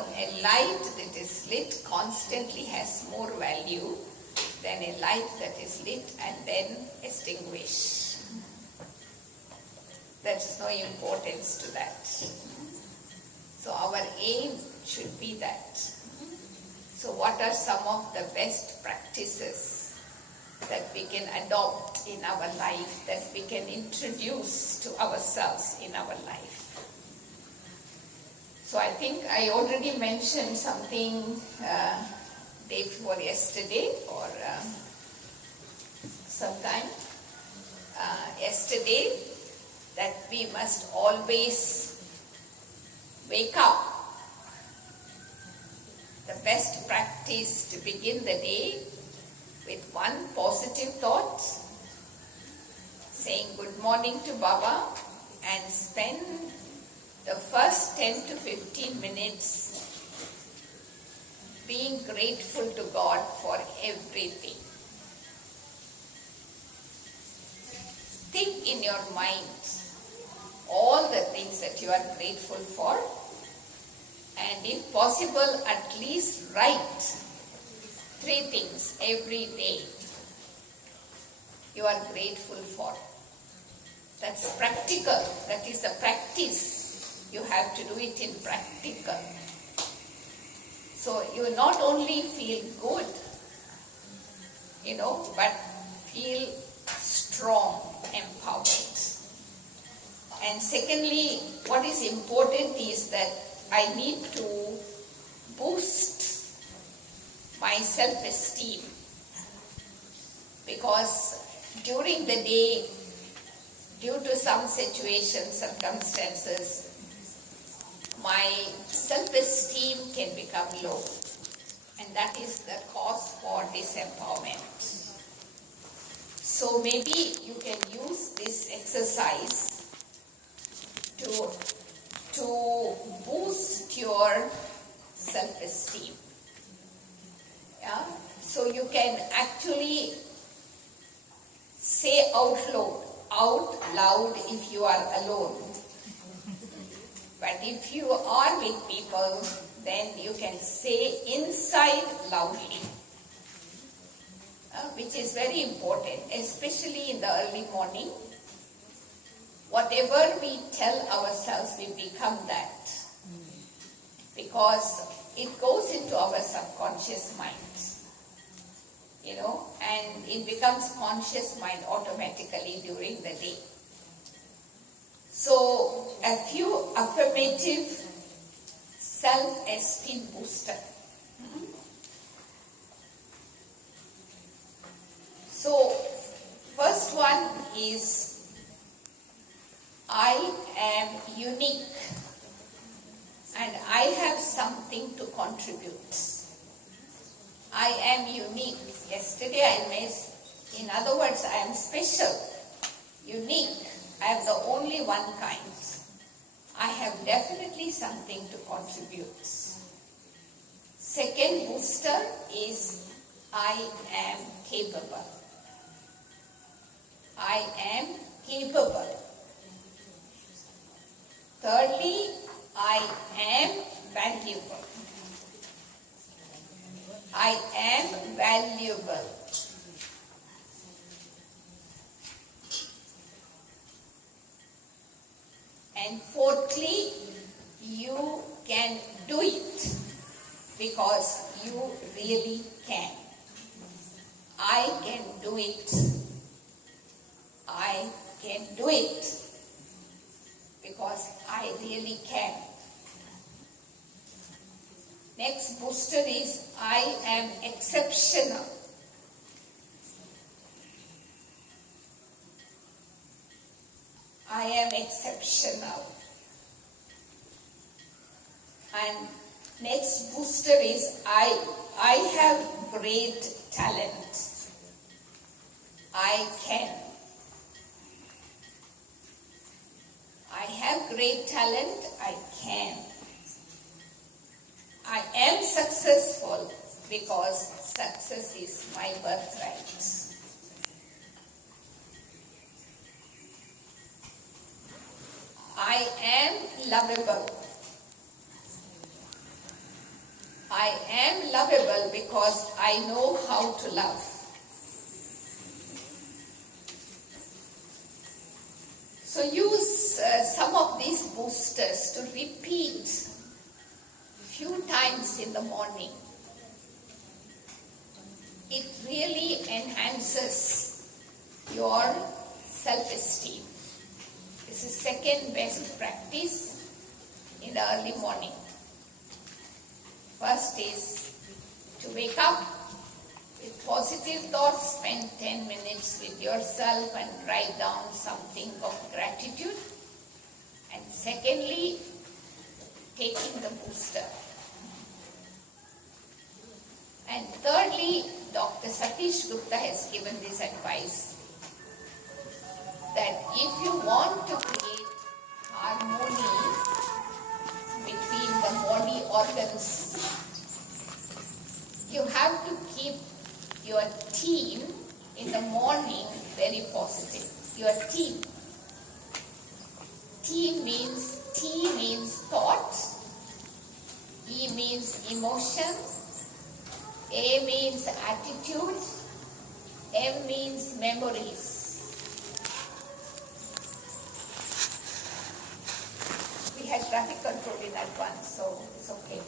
a light that is lit constantly has more value than a light that is lit and then extinguished. There is no importance to that. So our aim should be that. So what are some of the best practices that we can adopt in our life, that we can introduce to ourselves in our life? So I think I already mentioned something day before yesterday or sometime yesterday, that we must always wake up. The best practice to begin the day with one positive thought, saying good morning to Baba, and spend the first 10 to 15 minutes being grateful to God for everything. Think in your mind all the things that you are grateful for, and if possible, at least write 3 things every day you are grateful for. That's practical. That is a practice. You have to do it in practical. So you not only feel good, but feel strong, empowered. And secondly, what is important is that I need to boost my self-esteem, because during the day, due to some situations, circumstances, my self-esteem can become low, and that is the cause for disempowerment. So maybe you can use this exercise to boost your self-esteem. Yeah? So you can actually say out loud if you are alone. But if you are with people, then you can say inside loudly, which is very important, especially in the early morning. Whatever we tell ourselves, we become that, because it goes into our subconscious mind, and it becomes conscious mind automatically during the day. So, a few affirmative self-esteem booster. So, first one is, I am unique and I have something to contribute. I am unique. Yesterday I missed. In other words, I am special, unique. I am the only one kind. I have definitely something to contribute. Second booster is, I am capable. I am capable. Thirdly, I am valuable. I am valuable. And fourthly, you can do it, because you really can. I can do it. I can do it, because I really can. Next booster is, I am exceptional. I am exceptional. And next booster is, I have great talent. I can. I have great talent. I can. I am successful, because success is my birthright. I am lovable. I am lovable because I know how to love. So use some of these boosters to repeat few times in the morning. It really enhances your self-esteem. This is second best practice in the early morning. First is to wake up with positive thoughts, spend 10 minutes with yourself and write down something of gratitude. And secondly, taking the booster. And thirdly, Dr. Satish Gupta has given this advice that if you want to create harmony between the body organs, you have to keep your team in the morning very positive. Your team. T means thought, E means emotion, A means attitude, M means memories. We had traffic control in advance, so it's okay.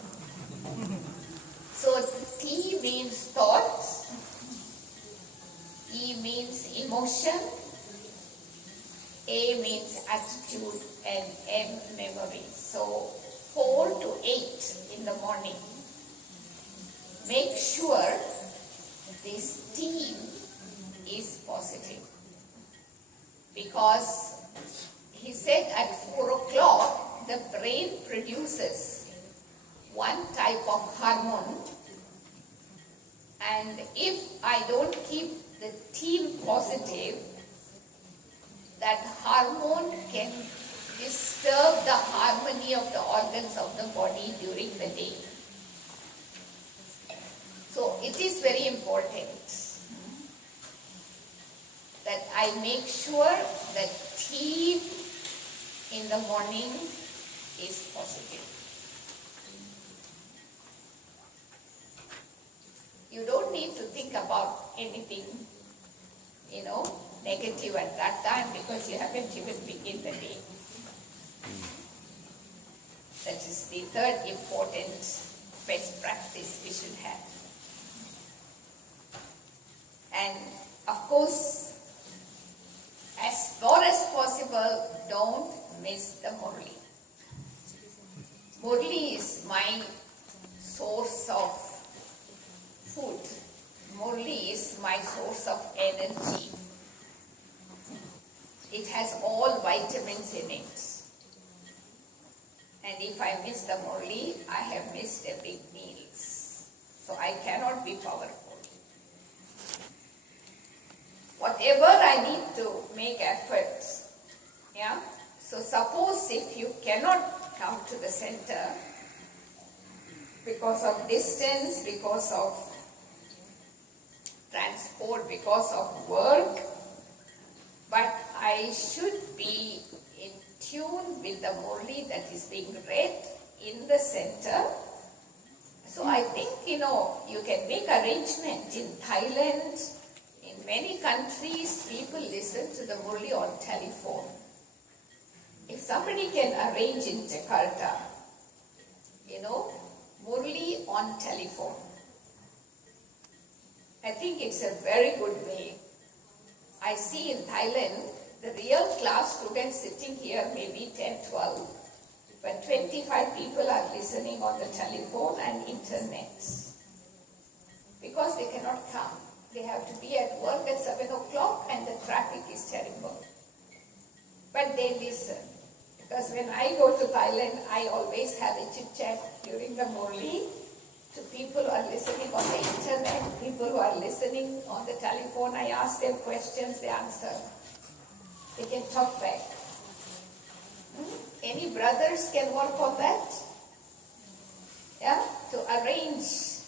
So T means thought, E means emotion, A means attitude, and M memory. So 4 to 8 in the morning. Make sure this team is positive. Because he said at 4 o'clock the brain produces one type of hormone, and if I don't keep the team positive, that hormone can disturb the harmony of the organs of the body during the day. So it is very important that I make sure that team in the morning is positive. You don't need to think about anything, negative at that time because you haven't even begun the day. That is the third important best practice we should have. And of course, as far as possible, don't miss the Murli. Murli is my source of food. Murli is my source of energy. It has all vitamins in it. And if I miss the Murli, I have missed a big meal. So I cannot be powerful. Whatever I need to make efforts, So suppose if you cannot come to the center because of distance, because of transport, because of work, but I should be in tune with the Murli that is being read in the center. So I think, you can make arrangement in Thailand. In many countries, people listen to the Murli on telephone. If somebody can arrange in Jakarta, Murli on telephone, I think it's a very good way. I see in Thailand, the real class students sitting here maybe 10, 12, but 25 people are listening on the telephone and internet because they cannot come. They have to be at work at 7 o'clock and the traffic is terrible. But they listen. Because when I go to Thailand, I always have a chit-chat during the Murli to people who are listening on the internet, people who are listening on the telephone. I ask them questions, they answer. They can talk back. Any brothers can work on that? To arrange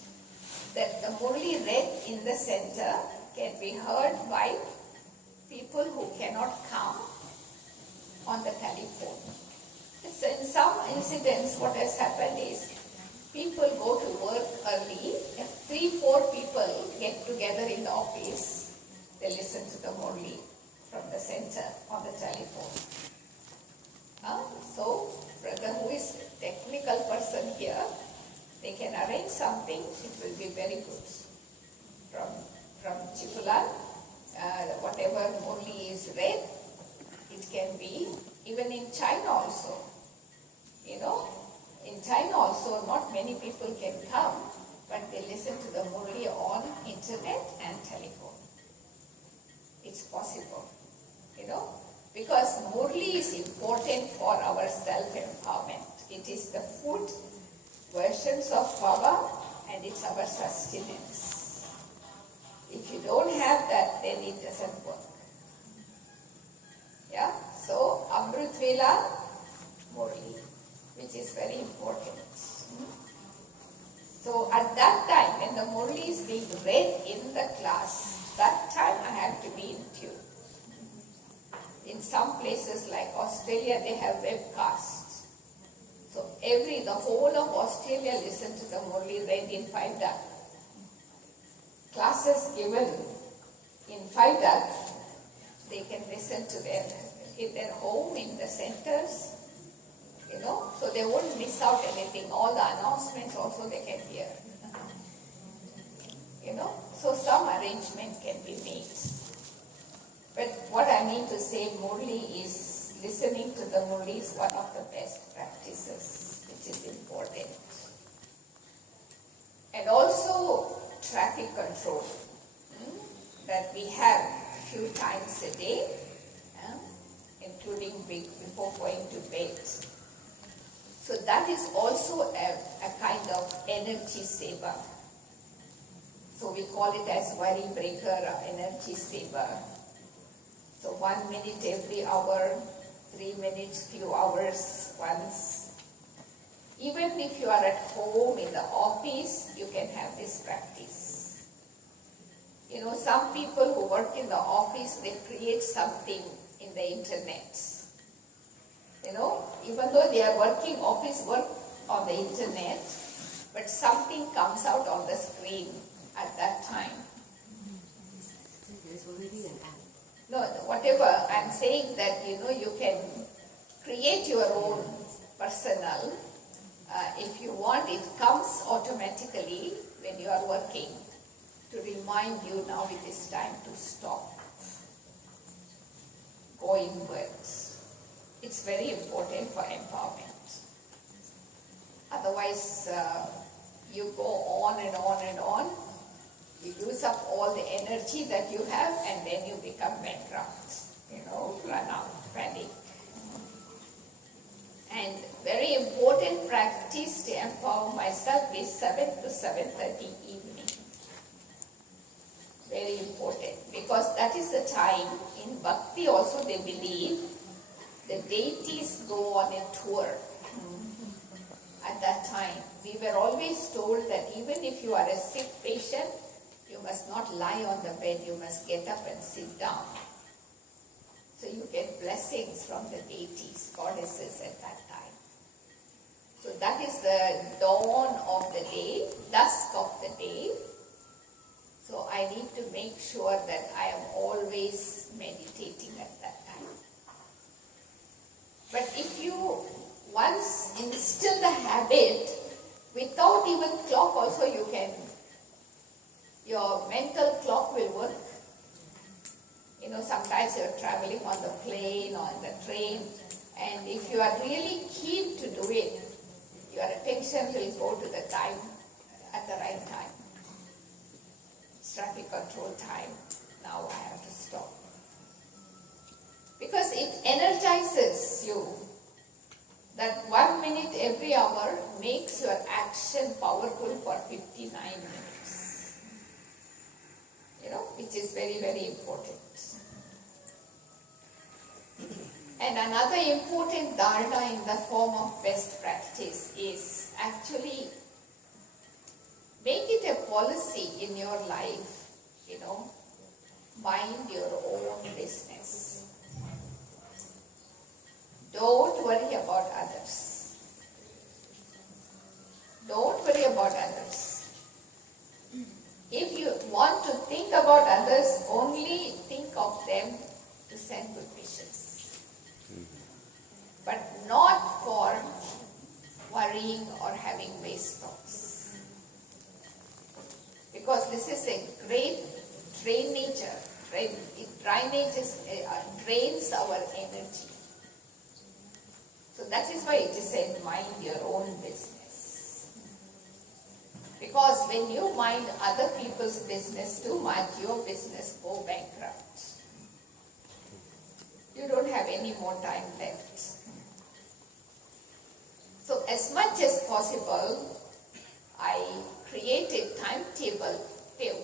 that the Murli read in the center can be heard by people who cannot come on the telephone. So in some incidents, what has happened is people go to work early, if 3-4 people get together in the office, they listen to the Murli from the center on the telephone. So, brother who is a technical person here, they can arrange something, it will be very good. From Chikulan, whatever Murli is read, it can be even in China also. You know, in China also not many people can come, but they listen to the Murli on internet and telephone. It's possible, you know, because Murli is important for our self-empowerment. It is the food versions of Baba and it's our sustenance. If you don't have that, then it doesn't work. Yeah, so Amrit Vela, Murli, which is very important. So at that time, when the Murli is being read in the class, that time I have to be in tune. In some places like Australia, they have webcasts. So the whole of Australia listen to the Murli read in 5-dak. Classes given in 5-dak, they can listen to them in their home, in the centers, you know, so they won't miss out anything. All the announcements also they can hear. You know, so some arrangement can be made. But what I mean to say, Murli is, listening to the Murli is one of the best practices, which is important. And also traffic control, that we have a few times a day, including before going to bed. So that is also a kind of energy saver. So we call it as worry breaker or energy saver. So 1 minute every hour, 3 minutes, few hours once. Even if you are at home, in the office, you can have this practice. You know, some people who work in the office, they create something in the internet. You know, even though they are working office work on the internet, but something comes out on the screen at that time. There's already an app. No, whatever, I'm saying that, you know, you can create your own personal. If you want, it comes automatically when you are working to remind you now it is time to stop. Go inwards. It's very important for empowerment. Otherwise, you go on and on and on. You use up all the energy that you have and then you become bankrupt. You know, run out, panic. And very important practice to empower myself is 7 to 7:30 evening. Very important, because that is the time in Bhakti also they believe the deities go on a tour. At that time, we were always told that even if you are a sick patient, you must not lie on the bed, you must get up and sit down. So you get blessings from the deities, goddesses at that time. So that is the dawn of the day, dusk of the day. So I need to make sure that I am always meditating at that time. But if you once instill the habit, without even clock also you can, your mental clock will work. You know, sometimes you're traveling on the plane or in the train, and if you are really keen to do it, your attention will go to the time, at the right time. It's traffic control time. Now I have to stop. Because it energizes you. That 1 minute every hour makes your action powerful for 59 minutes. You know, which is very, very important. And another important dharana in the form of best practice is actually make it a policy in your life, you know, mind your own business. Don't worry about others. Don't worry worry about others. If you want to think about others, only think of them to send good wishes. But not for worrying or having waste thoughts. Because this is a great drainage, drains our energy. So that is why it is said, mind your own business. Because when you mind other people's business too much, your business go bankrupt. You don't have any more time left. So as much as possible, I create a timetable,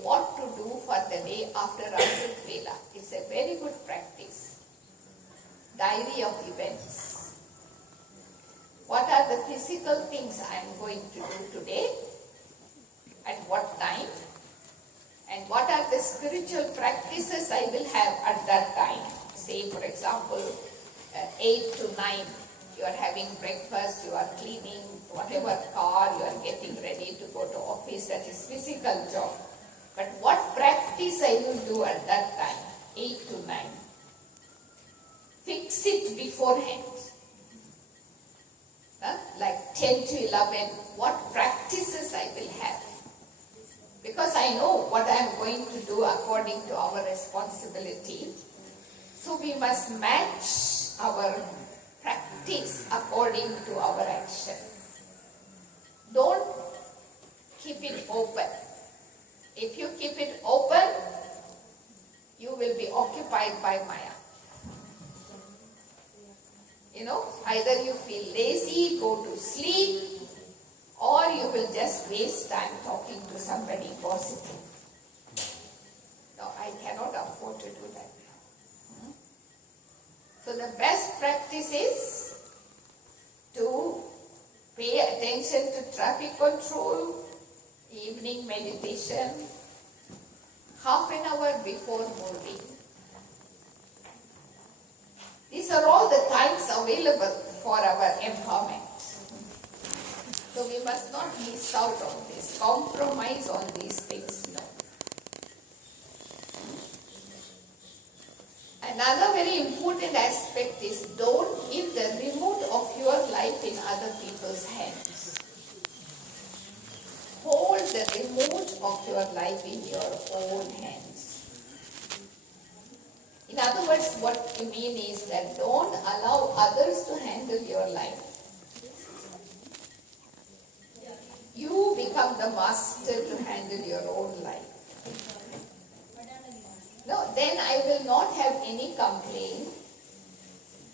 what to do for the day after Amrit Vela. It's a very good practice. Diary of events. What are the physical things I am going to do today? At what time? And what are the spiritual practices I will have at that time? Say, for example, 8 to 9, you are having breakfast, you are cleaning whatever car, you are getting ready to go to office, that is physical job. But what practice I will do at that time, 8 to 9? Fix it beforehand. Like 10 to 11, what practices I will have. Because I know what I am going to do according to our responsibility. So we must match our practice according to our action. Don't keep it open. If you keep it open, you will be occupied by Maya. Either you feel lazy, go to sleep, or you will just waste time talking to somebody positive. No, I cannot afford to do that. So the best practice is to pay attention to traffic control, evening meditation, half an hour before moving. These are all the times available for our empowerment. So we must not miss out on this, compromise on these things, no. Another very important aspect is don't give the remote of your life in other people's hands. Hold the remote of your life in your own hands. In other words, what you mean is that don't allow others to handle your life. You become the master to handle your own life. No, then I will not have any complaint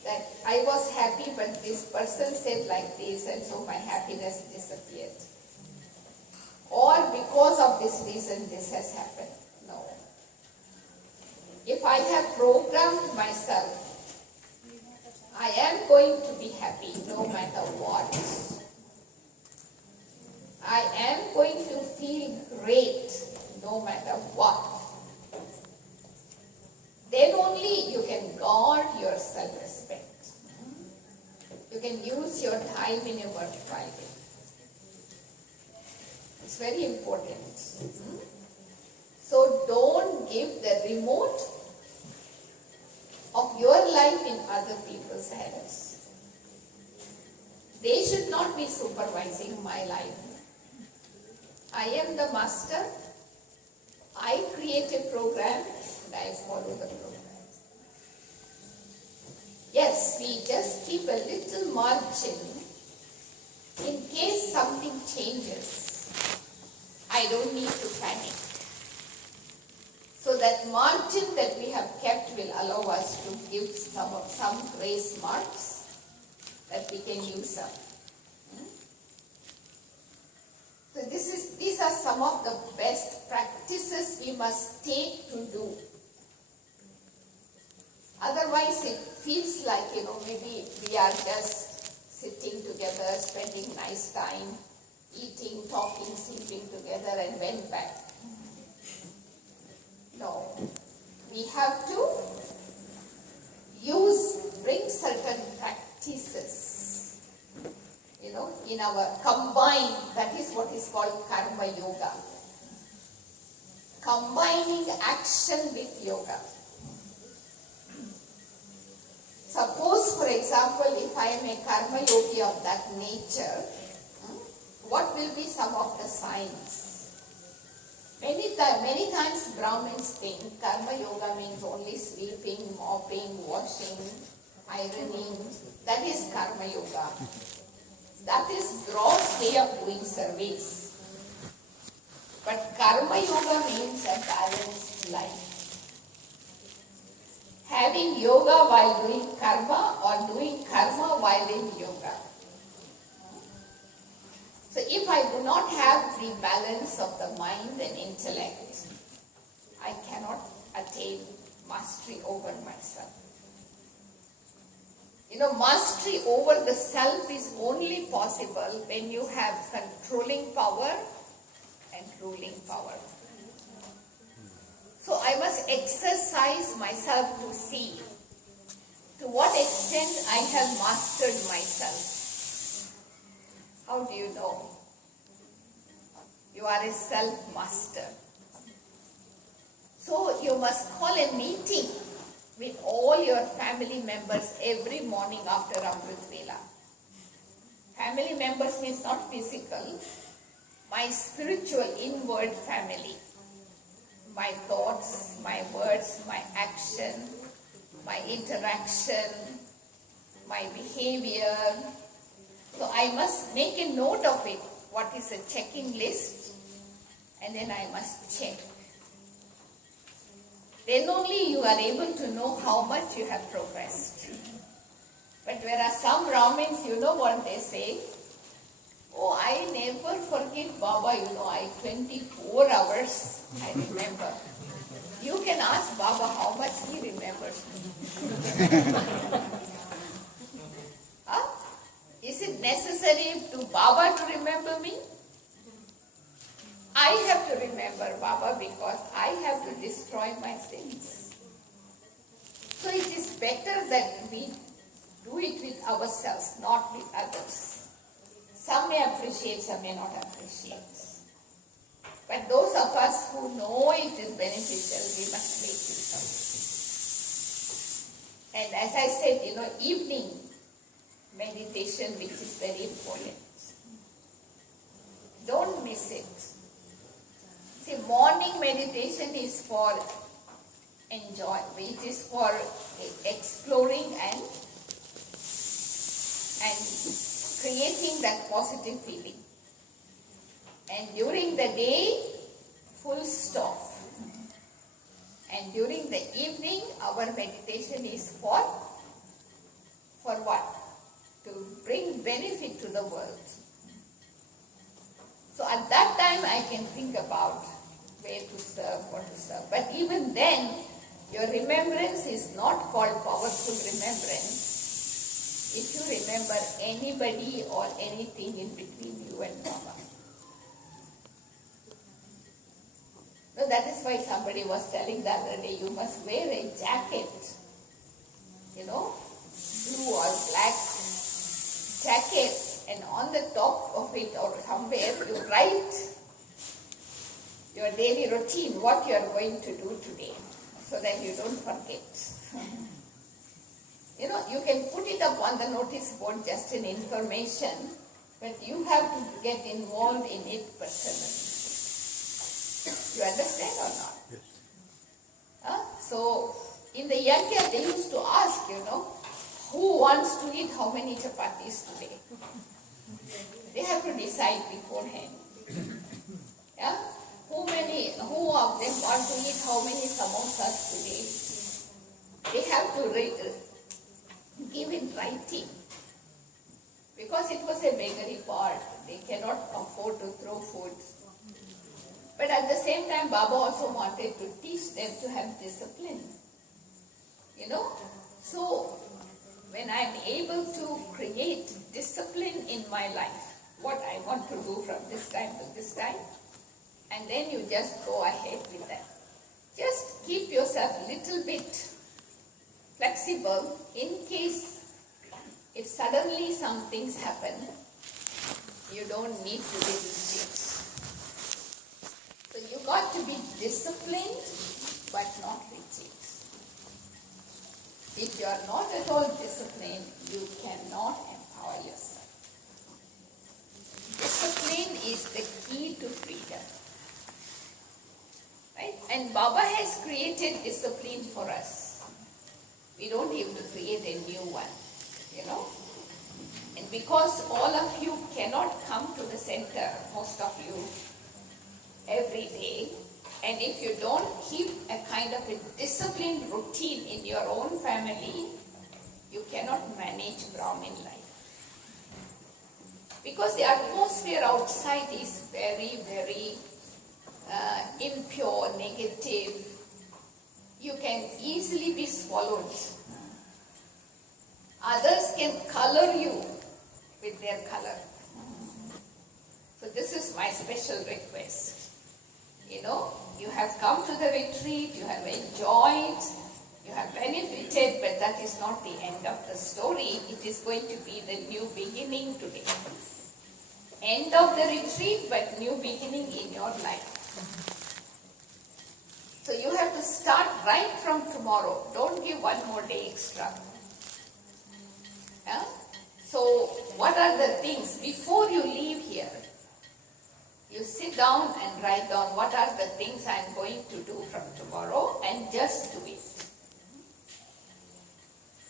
that I was happy but this person said like this and so my happiness disappeared. Or because of this reason this has happened. No. If I have programmed myself, I am going to be happy no matter what. I am going to feel great no matter what. Then only you can guard your self-respect. You can use your time in a worthwhile way. It's very important. So don't give the remote of your life in other people's hands. They should not be supervising my life. I am the master. I create a program and I follow the program. Yes, we just keep a little margin in case something changes. I don't need to panic. So that margin that we have kept will allow us to give some grace marks that we can use up. So these are some of the best practices we must take to do. Otherwise it feels like, maybe we are just sitting together, spending nice time, eating, talking, sleeping together and went back. No. We have to bring certain practices, in our combined, that is what is called karma yoga. Combining action with yoga. Suppose, for example, if I am a karma yogi of that nature, what will be some of the signs? Many times Brahmins think karma yoga means only sweeping, mopping, washing, ironing. That is karma yoga. That is gross way of doing service. But karma yoga means a balanced life. Having yoga while doing karma or doing karma while in yoga. So if I do not have the balance of the mind and intellect, I cannot attain mastery over myself. Mastery over the self is only possible when you have controlling power and ruling power. So I must exercise myself to see to what extent I have mastered myself. How do you know? You are a self-master. So you must call a meeting with all your family members every morning after Amrit Vela. Family members means not physical, my spiritual inward family. My thoughts, my words, my action, my interaction, my behavior. So I must make a note of it. What is a checking list? And then I must check. Then only you are able to know how much you have progressed. But whereas some Brahmins, you know what they say? Oh, I never forget Baba, 24 hours I remember. You can ask Baba how much he remembers me. Huh? Is it necessary to Baba to remember me? I have to remember Baba because I have to destroy my sins. So it is better that we do it with ourselves, not with others. Some may appreciate, some may not appreciate. But those of us who know it is beneficial, we must make use of it. And as I said, evening meditation, which is very important. Don't miss it. See, morning meditation is for enjoy, it is for exploring and creating that positive feeling. And during the day, full stop. And during the evening, our meditation is for what? To bring benefit to the world. So at that time, I can think about where to serve, what to serve. But even then, your remembrance is not called powerful remembrance if you remember anybody or anything in between you and Baba. No, that is why somebody was telling the other day, you must wear a jacket, blue or black jacket, and on the top of it or somewhere you write your daily routine, what you are going to do today, so that you don't forget. You can put it up on the notice board just in information, but you have to get involved in it personally. You understand or not? Yes. So, in the Yajna, they used to ask, who wants to eat how many chapatis today? They have to decide beforehand. Yeah? Who of them want to eat how many samosas today? They have to give in writing. Because it was a beggary part. They cannot afford to throw food. But at the same time, Baba also wanted to teach them to have discipline. So when I am able to create discipline in my life, what I want to do from this time to this time, and then you just go ahead with that. Just keep yourself a little bit flexible in case if suddenly some things happen, you don't need to be rigid. be disciplined but not rigid. If you are not at all disciplined, you cannot empower yourself. Discipline is the key to freedom. Right? And Baba has created discipline for us. We don't have to create a new one, you know. And because all of you cannot come to the center, most of you, every day, and if you don't keep a kind of a disciplined routine in your own family, you cannot manage Brahmin life. Because the atmosphere outside is very, very impure, negative. You can easily be swallowed. Others can color you with their color. So this is my special request. You know, you have come to the retreat, you have enjoyed, you have benefited, but that is not the end of the story. It is going to be the new beginning today. End of the retreat, but new beginning in your life. So you have to start right from tomorrow. Don't give one more day extra. Yeah? So what are the things before you leave here? You sit down and write down what are the things I am going to do from tomorrow and just do it.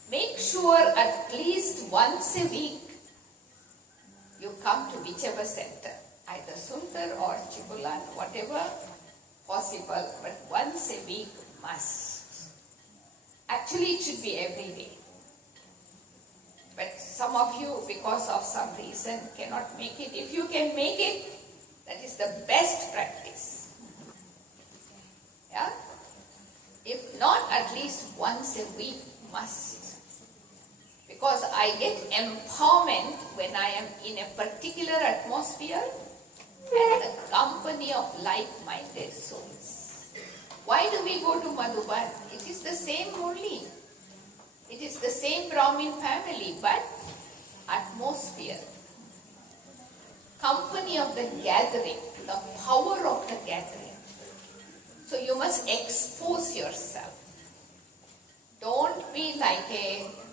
Make sure at least once a week you come to whichever center, either Sundar or Chibulan, whatever possible, but once a week must. Actually, it should be every day. But some of you, because of some reason, cannot make it. If you can make it, that is the best practice. Yeah? If not, at least once a week must. Because I get empowerment when I am in a particular atmosphere and the company of like-minded souls. Why do we go to Madhuban? It is the same only. It is the same Brahmin family, but atmosphere. Company of the gathering, the power of the gathering. So you must expose yourself. Don't be like a